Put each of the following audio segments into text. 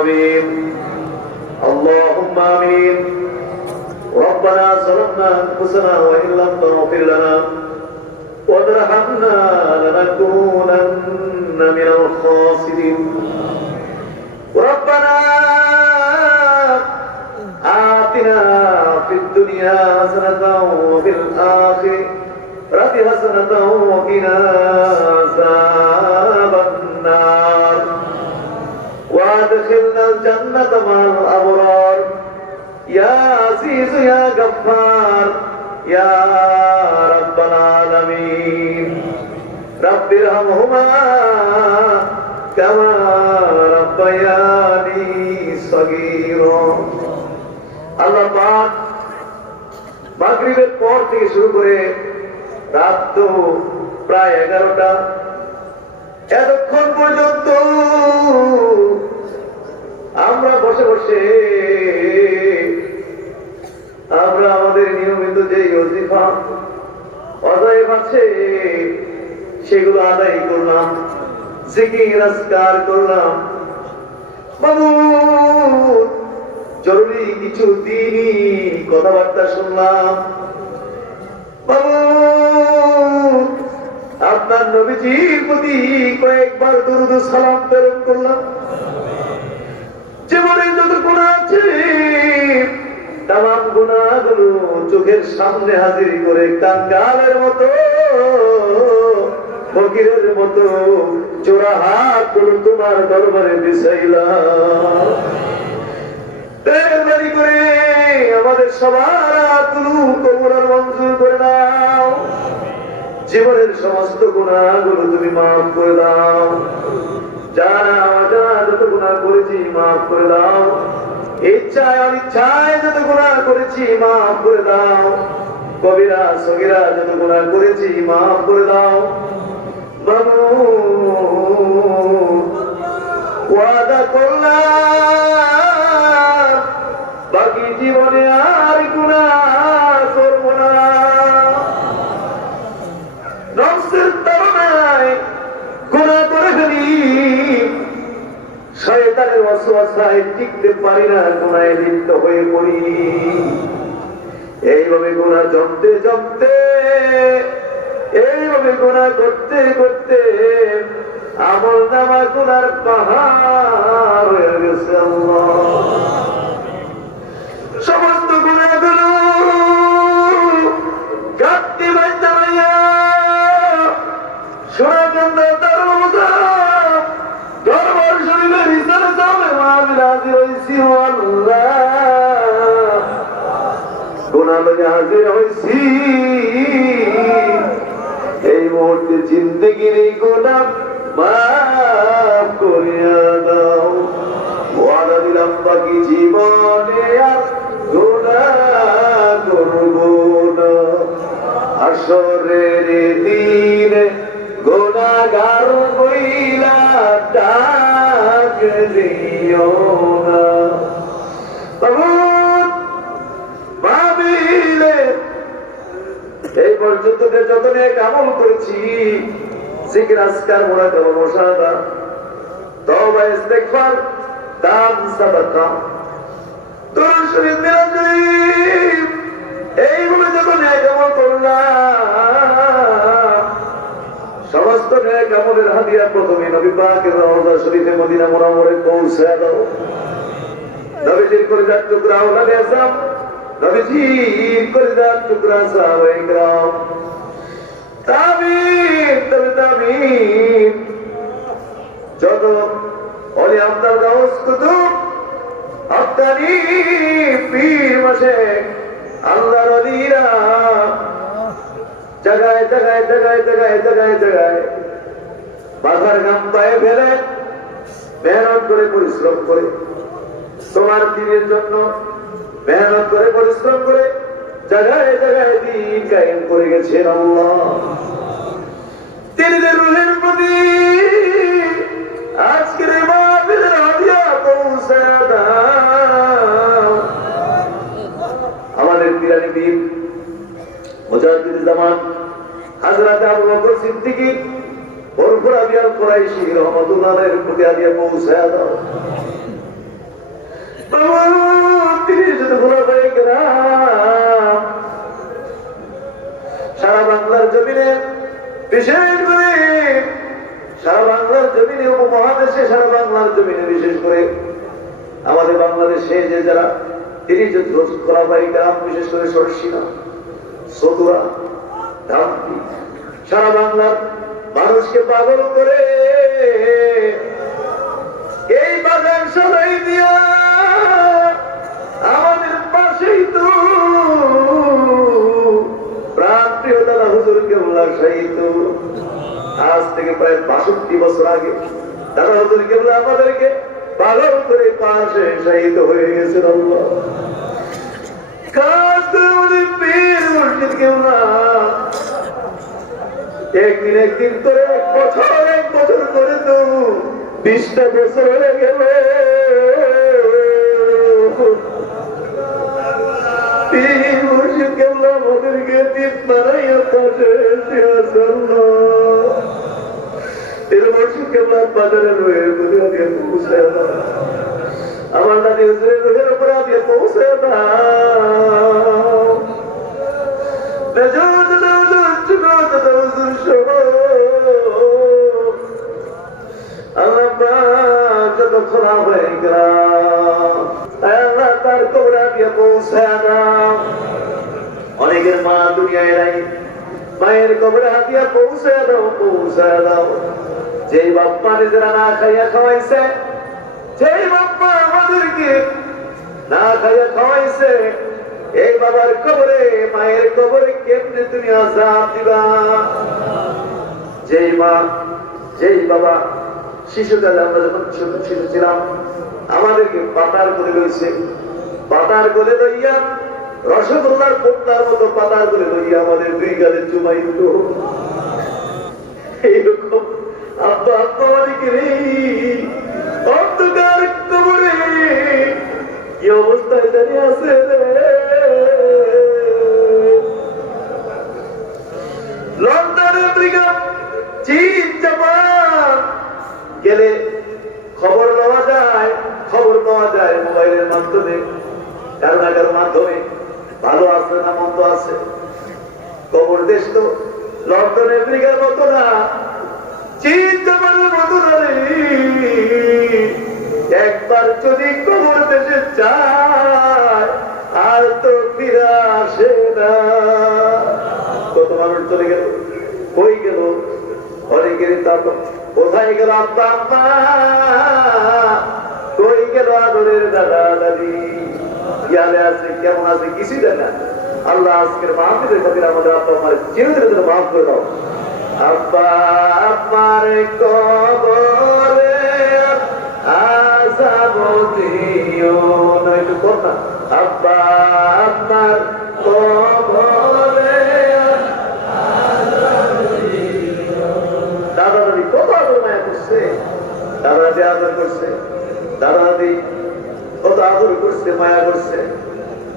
آمين اللهم آمين ربنا ظلمنا أنفسنا وإن لم تغفر لنا وترحمنا لنكونن من الخاسرين ربنا آتنا في الدنيا حسنة وفي الآخرة حسنة وقنا عذاب النار وادخلنا الجنة مع الأبرار يا عزيز يا غفار يا رب العالمين رب ارحمهما كما ربياني صغيرا আল্লাহ পাক মাগরিবের পর থেকে শুরু করে রাত তো প্রায় 11টা এতক্ষণ পর্যন্ত আমরা বসে বসে আমরা আমাদের নিয়মিত যে ওজিফা অজয় আছে সেগুলো আদায় করলাম জিকির আজকার করলাম মাবুদ জরুরি কিছু দিনই কথাবার্তা শুনলাম মাবুদ আপনার নবীজির প্রতি কয়েকবার দরুদ ও সালাম প্রেরণ করলাম জীবনে যত গুনাহ আছে তামাম গুনাহগুলো চোখের সামনে হাজির করে কাঙ্গালের মতো ফকিরের মতো জোড়া হাত গুলো তোমার দরবারে বিছাইলাম মেহেরবানি করে আমাদের সবার হাতগুলো কবুল আর মঞ্জুর করে নাও জীবনের সমস্ত গুনাহগুলো তুমি মাফ করে দাও যারা যত গুনাহ করেছি মাফ করে দাও ইচ্ছায় অনিচ্ছায় যত গুনাহ করেছি মাফ করে দাও কবিরা সগীরা যত গুনাহ করেছি মাফ করে দাও বাবু ওয়াদা করলাম বাকি জীবনে আর গুনাহ করব না নফসের তাড়নায় গুনাহ করে ফেলি শয়তানের ওয়াসওয়াসায় টিকতে পারি না গুনাহে লিপ্ত হয়ে পড়ি এইভাবে গুনাহ জমতে জমতে এইভাবে গুনাহ করতে করতে আমলনামা গুনার পাহাড় হয়ে গেছে আল্লাহ সমস্ত গুনাহগুলো গাঁটটি বাইন্দা মাইয়া সোনাগন্ধা দরজা দরবার শরীফের ভিতরে যাবে মাহফিল হাজির হইছি আল্লাহ গুনাহ লইয়া হাজির হইছি এই মুহূর্তে জিন্দেগির এই গুনাহ মাফ করিয়া দাও ওয়াদা দিলাম বাকি জীবনে আর গুনাহ করব না হাসরের দিনে গুনাহগার বইলা ডাক দিও না ভাবিলে এই পর্যন্ত যত নেক আমল করেছি জিকির আজকার মুরাকাবা মুশাহাদা তওবা ইস্তিগফার দান সাদাকা দরুদ শরীফ মিলাদ শরীফ এইগুলো যত নেক আমল করলাম সমস্ত নেক আমলের হাদিয়া প্রথমে নবী পাকের রওজা শরীফে মদিনা মুনাওয়ারায় পৌঁছে দাও নবীজির কলিজার টুকরা ওলামে আযম নবীজির কলিজার টুকরা সাহাবায়ে কেরাম তাবিঈন তবে তাবিঈন যত ওলি আব্দুল গাউস কুতুব আফতারি পীর মাশায়েখ আল্লাহর ওলিরা জায়গায় জায়গায় জায়গায় জায়গায় জায়গায় জায়গায় বাজার গাম পায়ে ফেলে মেহনত করে পরিশ্রম করে তোমার দিনের জন্য মেহনত করে পরিশ্রম করে জায়গায় জায়গায় দিন কায়েম করে গেছেন আল্লাহ তিনদের রুহের প্রতি আজকের মাহফিলের হাদিয়া পৌঁছে দাও আমাদের পিরানি পীর মুজাদ্দিদ জামান হযরত আবু বকর সিদ্দিকী ওরফে আবু কুরাইশি রাহমাতুল্লাহ আলাইহির প্রতি হাদিয়া পৌঁছে দাও সারা বাংলার জমিনে, বিশেষ করে সারা বাংলার জমিনে, উপমহাদেশে সারা বাংলার জমিনে, বিশেষ করে আমাদের বাংলাদেশে যে যারা খোলাপাই গ্রাম, বিশেষ করে সরসিনা, সতুয়া, ধামকি, সারা বাংলার মানুষকে পাগল করে এই বাগান সবাই দিয়া আমাদের পাশেই তো প্রাণ প্রিয় দাদা হুজুর কেবলা শাহিদ, আজ থেকে প্রায় ৬২ বছর আগে দাদা হুজুর কেবলা আমাদেরকে পাগল করে পাশে শাহিদ হয়ে গেছেন। আল্লাহ কাজ করে আমাদের পীর মুর্শিদ কেবলা একদিন করে এক বছর করে তো ২০টা বছর হয়ে গেল। পীর মুর্শিদ কেবলা আমাদেরকে দ্বীপ বানাইয়া পাশে পীর মুর্শিদ কেবলা বাজারে রয়ে দিয়ে পৌঁছায় না, আমার দাদি হুজুরের রোহের উপরে দিয়ে পৌঁছায় না। অনেকের মা দুনিয়ায় নাই, মায়ের কবরে হাতিয়া পৌঁছে দাও। যে বাপ্পা নিজেরা না খাইয়া খাওয়াইছে, যেই বাপ্পা আমাদেরকে না খাইয়া খাওয়াইছে, এই বাবার কবরে, মায়ের কবরে কেমনে তুমি আযাব দিবা? যেই মা, যেই বাবা শিশুকালে আমরা যখন ছোট ছোট ছিলাম আমাদেরকে পাতার করে লইছে, পাতার করে লইয়া রসগোল্লার পোট্টার মতো পাতার করে লইয়া আমাদের 2 গালে চুমাইত। এইরকম আব্বা আব্বা আমাদেরকে অন্ধকার কবরে কি অবস্থায় জানি আছে রে। লন্ডন, আমেরিকা, চীন, জাপান গেলে খবর পাওয়া যায় মোবাইলের মাধ্যমে, কারো না কারো মাধ্যমে, ভালো আছে না মন্দ আছে। কবর দেশ তো লন্ডন আমেরিকার মতো না, চীন জাপানের মতো না। একবার যদি কবর দেশে যায় আর তো ফিরে আসে না। কত মানুষ চলে গেল, কই গেল, অনেকের তারপর কোথায় গেল আব্বা আম্মা, কই গেল আদরের দাদা দাদি, ইয়ালে আছে কেমন আছে কিছুই জানে না। আল্লাহ আজকের মাহফিলের খাতিরে আমাদের আব্বা আম্মার চিরদিনের জন্য মাফ করে দাও। আব্বা আম্মার কবরে আযাব দিও না, একটু কর না। আব্বা আম্মার কবরে দাদা দাদি কত আদর মায়া করছে, দাদা দাদি আদর করছে, দাদা দাদি কত আদর করছে, মায়া করছে।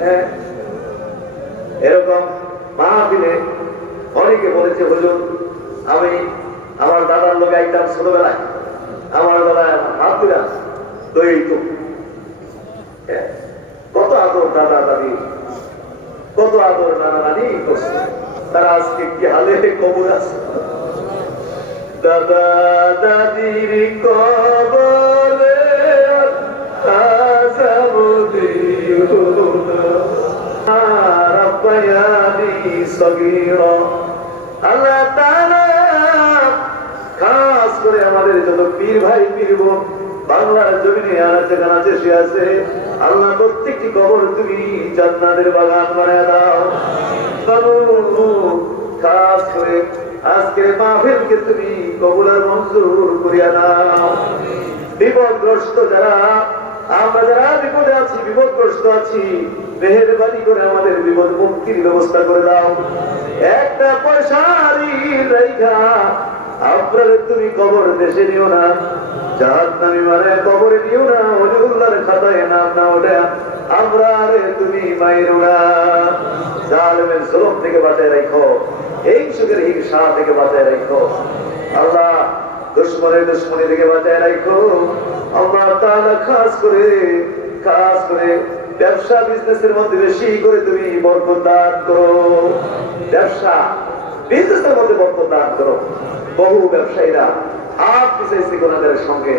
হ্যাঁ, এরকম মাহফিলে অনেকে বলেছে হুজুর আমি আমার দাদার লোক আইতাম ছোটবেলায়, আমার দাদা হাত দিলাম তো এই তো কত আদর দাদা দাদি, কত আদর নানা নানি করছে। তারা আজকে কি হালে কবর আছে। দাদা দাদির কবরে আযাব দিও না, রাব্বায়ানি সগীরা। আল্লাহ তাআলা খাস করে আমাদের যত পীর ভাই পীর বোন বাংলার জমিনে আনাচে কানাচে শুয়ে আছে, আল্লাহ প্রত্যেকটি কবর তুমি জান্নাতের বাগান বানায় দাও। খাস করে আজকের মাহফিলকে তুমি কবুল আর মঞ্জুর করিয়া দাও। বিপদগ্রস্ত যারা, আমরা যারা বিপদে আছি, বিপদগ্রস্ত আছি, মেহেরবানি করে আমাদের বিপদ মুক্তির ব্যবস্থা করে দাও। একটা পয়সারি রাইখা আপনার তুমি কবর দেশে নিও না, জাহান্নামী মানে কবরে নিও না, ওলিউল্লাহর খাতায় নাম না ওঠা আমরা রে তুমি মাইরো না। জালেমের জুলুম থেকে বাঁচায় রাখো, হিংসুকের হিংসা থেকে বাঁচায় রাখো। আল্লাহ দুশমনের দুশমনি থেকে বাঁচায় রাখো। আল্লাহ তাআলা খাস করে খাস করে ব্যবসা বিজনেসের মধ্যে বেশি করে তুমি বরকত দান করো, ব্যবসা বিজনেসের মধ্যে বরকত দান করো। বহু ব্যবসায়ীরা হাত পিছাইছে গুনাহের সঙ্গে,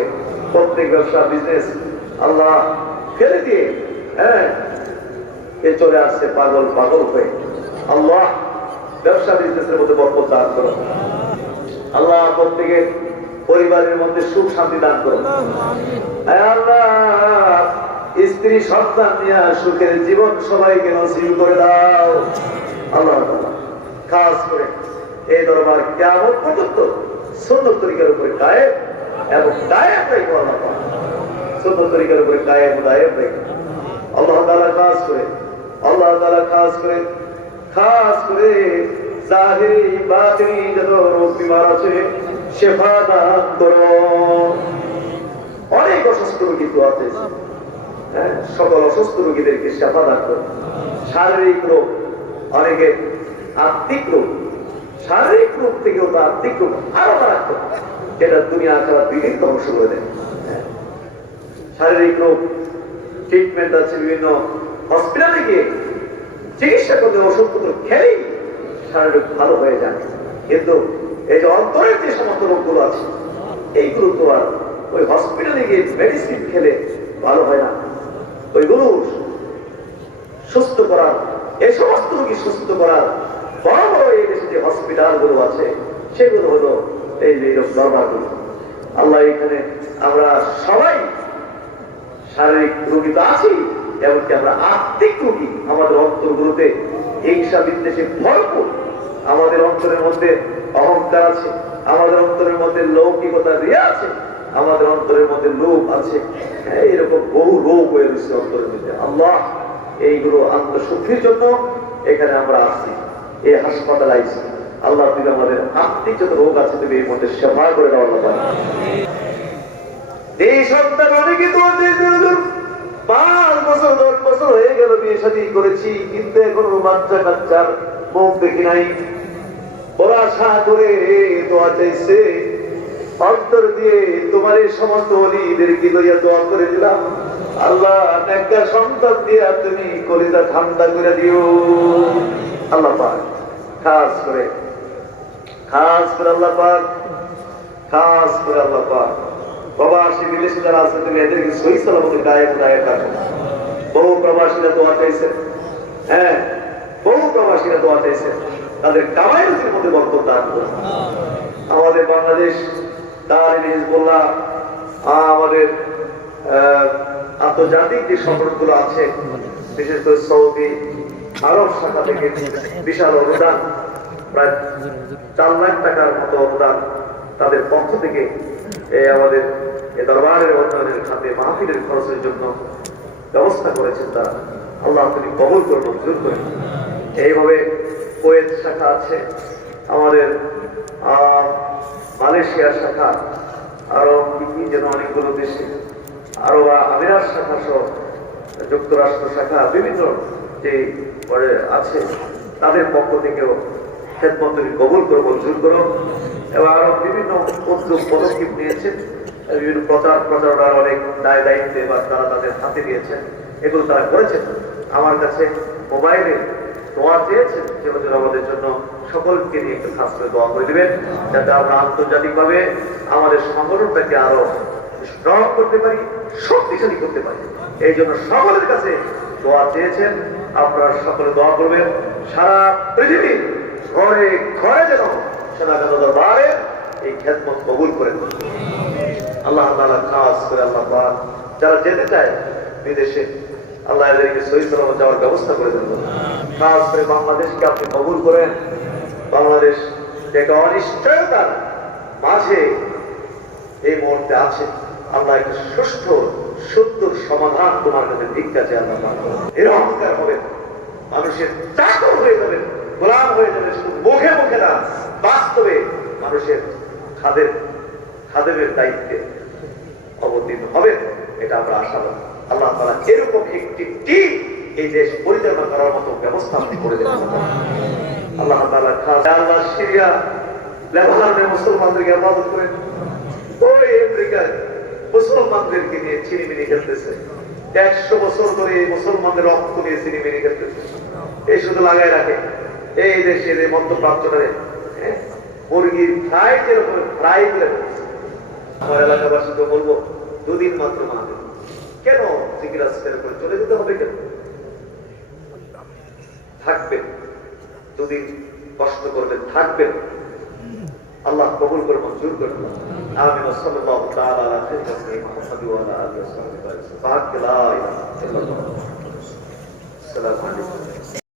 প্রত্যেক ব্যবসা বিজনেস আল্লাহ ফেলে দিয়ে এ চলে আসছে পাগল পাগল হয়ে। আল্লাহ ব্যবসা বিজনেসের মধ্যে বরকত দান করো। আল্লাহ প্রত্যেকের পরিবারের মধ্যে সুখ শান্তি দান করো। আল্লাহ স্ত্রী সন্তান নিয়ে সুখের জীবন সবাইকে নসিব করে দাও। আল্লাহ খাস করে এই দরবার কিয়ামত পর্যন্ত সুন্নত তরিকার উপরে কায়েম এবং দায়েম রাখো। আল্লাহ সুন্নত তরিকার উপরে কায়েম ও দায়েম রাখো। আল্লাহ তাআলা খাস করে, আল্লাহ তাআলা খাস করে জাহিরি বাতিনি যত রোগ বিমার আছে শেফা দান করো। অনেক অসুস্থ রোগী তো আছে, সকল অসুস্থ রোগীদেরকে শেফা দান করো। শারীরিক রোগ, অনেকে আত্মিক রোগ, শারীরিক রোগ থেকেও তো আত্মিক রোগ আরো মারাত্মক, এটা দুনিয়া আখেরাত দুইদিন ধ্বংস করে দেয়। শারীরিক রোগ ট্রিটমেন্ট আছে, বিভিন্ন হসপিটালে গিয়ে চিকিৎসা করলে ওষুধপত্র খেলেই শারীরিক ভালো হয়ে যায়। কিন্তু এই যে অন্তরের যে সমস্ত রোগগুলো আছে এইগুলো তো আর ওই হসপিটালে গিয়ে মেডিসিন খেলে ভালো হয় না। ওইগুলো সুস্থ করার, এই সমস্ত রোগী সুস্থ করার বড় বড় এই দেশে যে হসপিটাল গুলো আছে সেগুলো হলো এই যে দরবারগুলো। আল্লাহ এখানে আমরা সবাই শারীরিক রোগী তো আছি, এমনকি আমরা আত্মিক রোগী। আমাদের অন্তরগুলোতে হিংসা বিদ্বেষে ভরপুর, আমাদের অন্তরের মধ্যে অহংকার আছে, আমাদের অন্তরের মধ্যে লৌকিকতা রিয়া আছে, আমাদের অন্তরের মধ্যে লোভ আছে, এরকম বহু রোগ হয়ে রয়েছে অন্তরের মধ্যে। আল্লাহ এইগুলো আত্মশুদ্ধির জন্য এখানে আমরা আসছি, এই হাসপাতাল আইছি। আল্লাহ তুমি আমাদের আত্মিক যত রোগ আছে তুমি এর মধ্যে সেবা করে দাও। আল্লাহ এই সন্তান অনেকে তো 5 বছর 10 বছর হয়ে গেল বিয়ে শাদী করেছি, কিন্তু এখনো বাচ্চা কাচ্চার মুখ দেখি নাই। ওরা আশা করে দোয়া চাইছে, অন্তর দিয়ে তোমার এই সমস্ত ওলিদেরকে লইয়া দোয়া করে দিলাম। আল্লাহ নেককার সন্তান দিয়া তুমি কলিজা ঠান্ডা করে দিও। আল্লাহ পাক খাস করে আল্লাহ পাক আল্লাহ পাক প্রবাসী বিদেশে যারা আছে তুমি এদেরকে সহি সালামতে গায়েব রাখো। বহু প্রবাসীরা দোয়া চাইছে, বহু প্রবাসীরা দোয়া চাইছে, তাদের কামাই রুজির মধ্যে বরকত দান করো। আমাদের বাংলাদেশ তাহরির হিজবুল্লাহ, আমাদের আন্তর্জাতিক যে সংগঠনগুলো আছে, বিশেষ করে সৌদি আরব শাখা থেকে বিশাল অনুদান, প্রায় 4 লাখ টাকার মতো অনুদান তাদের পক্ষ থেকে আমাদের দরবারের উন্নয়নের খাতে মাহফিলের খরচের জন্য ব্যবস্থা করেছেন তারা। আল্লাহ তুমি কবুল করে মঞ্জুর করে। এইভাবে কুয়েত শাখা আছে, আমাদের মালয়েশিয়ার শাখা, আরো কি যেন অনেকগুলো দেশে, আরো আমিরাত শাখা সহ যুক্তরাষ্ট্র শাখা, বিভিন্ন যে আছে তাদের পক্ষ থেকেও খেদমত তুমি কবুল করে মঞ্জুর করো। এবং আরো বিভিন্ন উদ্যোগ পদক্ষেপ নিয়েছেন, বিভিন্ন প্রচারণার অনেক দায়িত্বে বা তারা তাদের হাতে দিয়েছেন, এগুলো তারা করেছেন। আমার কাছে মোবাইলে দোয়া চেয়েছেন, সেগুলো আমাদের জন্য সকলকে নিয়ে একটু খাস করে দোয়া করে দিবেন, যাতে আমরা আন্তর্জাতিকভাবে আমাদের সংগঠনটাকে আরো স্ট্রং করতে পারি, শক্তিশালী করতে পারি। এই জন্য সকলের কাছে দোয়া চেয়েছেন, আপনারা সকলে দোয়া করবেন। সারা পৃথিবী ঘরে ঘরে যেন সেনাগান দরবারে এই খেদমত কবুল করে দেন। আল্লাহ তাআলা খাস করে আল্লাহ পাক যারা যেতে চায় বিদেশে, আল্লাহ এদেরকে সহি সালামত যাওয়ার ব্যবস্থা করে দেন। খাস করে বাংলাদেশকে আপনি কবুল করেন। বাংলাদেশ একটা অনিশ্চয়তার মাঝে এই মুহূর্তে আছে, আল্লাহ একটা সুষ্ঠু সুন্দর সমাধান তোমার কাছে ভিক্ষা চাই। আল্লাহ এর অহংকার হবে, মানুষের চাকর হয়ে যাবে, গোলাম হয়ে যাবে, শুধু মুখে মুখে না, বাস্তবে মানুষের খাদেমের দায়িত্বে অবতীর্ণ হবে, এটা আমরা আশাবাদ। আল্লাহ তাআলা এরকম একটি টিম এই দেশ পরিচালনা করার মতো ব্যবস্থা আপনি করে দেন। আল্লাহ তাআলা আল্লাহ সিরিয়া লেবাননের মুসলমানদেরকে ইবাদত করেন, ওই আমেরিকায় মুসলমানদেরকে নিয়ে চিনিমিনি খেলতেছে, 100 বছর ধরে মুসলমানদের রক্ত নিয়ে চিনি মেরে খেলতেছে, এই শুধু লাগাই রাখে। এই দেশের এই মধ্যপ্রাচ্যটারে মুরগির ফ্রাই যেরকম ফ্রাই করে ফেলছে। আমার এলাকাবাসীকে বলবো, দুদিন মাত্র মানবে, কেন জিজ্ঞাসা করে চলে যেতে হবে? কেন থাকবেন? দুদিন কষ্ট করবেন, থাকবেন, আল্লাহ কবুল করে মঞ্জুর করবেন। আমিন। সাল্লাল্লাহু তাআলা আলা সাইয়্যিদিনা মুহাম্মাদ ওয়া আলা আলিহি ওয়া সাহবিহি ওয়া সাল্লাম। আসসালামু আলাইকুম।